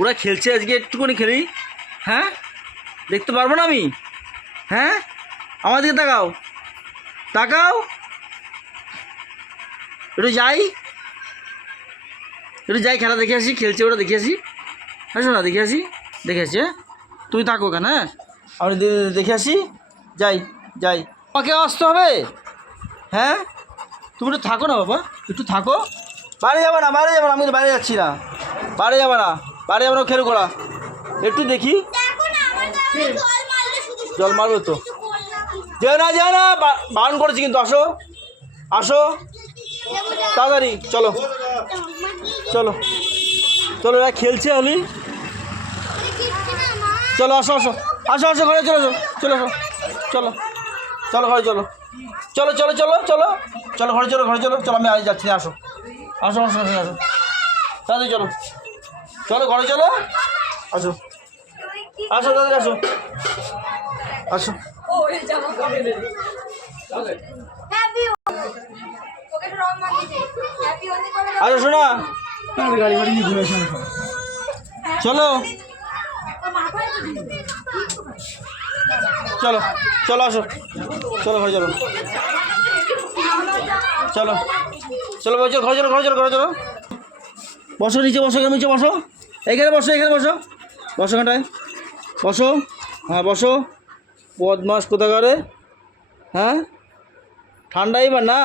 ওরা খেলছে, আজকে একটুখানি খেলি। হ্যাঁ, দেখতে পারবো না আমি? হ্যাঁ, আমার দিকে তাকাও, তাকাও, একটু যাই, একটু যাই, খেলা দেখে আসি, খেলছে ওরা, দেখে আসি। আসো না, দেখে আসি, দেখে আসি। হ্যাঁ, তুমি থাকো কেন? হ্যাঁ, আমি দেখে আসি, যাই যাই। আমাকে আসতে হবে? হ্যাঁ, তুমি একটু থাকো না বাবা, একটু থাকো। বাইরে যাবে না, বাইরে যাবে না, আমি তো বাইরে যাচ্ছি না, বাইরে যাবে না, বাইরে যাবে না, খেলো করা। একটু দেখি, জল মারবে তো। যেও না, যেও না, বারণ করেছি কিন্তু। আসো, আসো তাড়াতাড়ি, চলো চলো চলো, এরা খেলছে হলি। চলো, আসো আসো আসো আসো, ঘরে চলো, চলো আসো, চলো চলো ঘরে চলো, চলো চলো চলো চলো চলো, ঘরে চলো, ঘরে চলো, চলো, আমি যাচ্ছি না, আসো আসো আসো আসো আসো, তাড়াতাড়ি চলো, চলো ঘরে চলো, আসো আসো, তাড়াতাড়ি আসো, আসো। আচ্ছা শোনা, চলো চলো চলো, আসো, চলো ঘরে চলো, চলো চলো, বলছো ঘরে চলো, ঘরে চলো, ঘরে চলো। বসো, নিচে বসো, নিচে বসো, এইখানে বসো, এখানে বসো, বসো এখানটায় বসো। হ্যাঁ বসো, বদমাস কোথাকারে। হ্যাঁ, ঠান্ডাই বা না।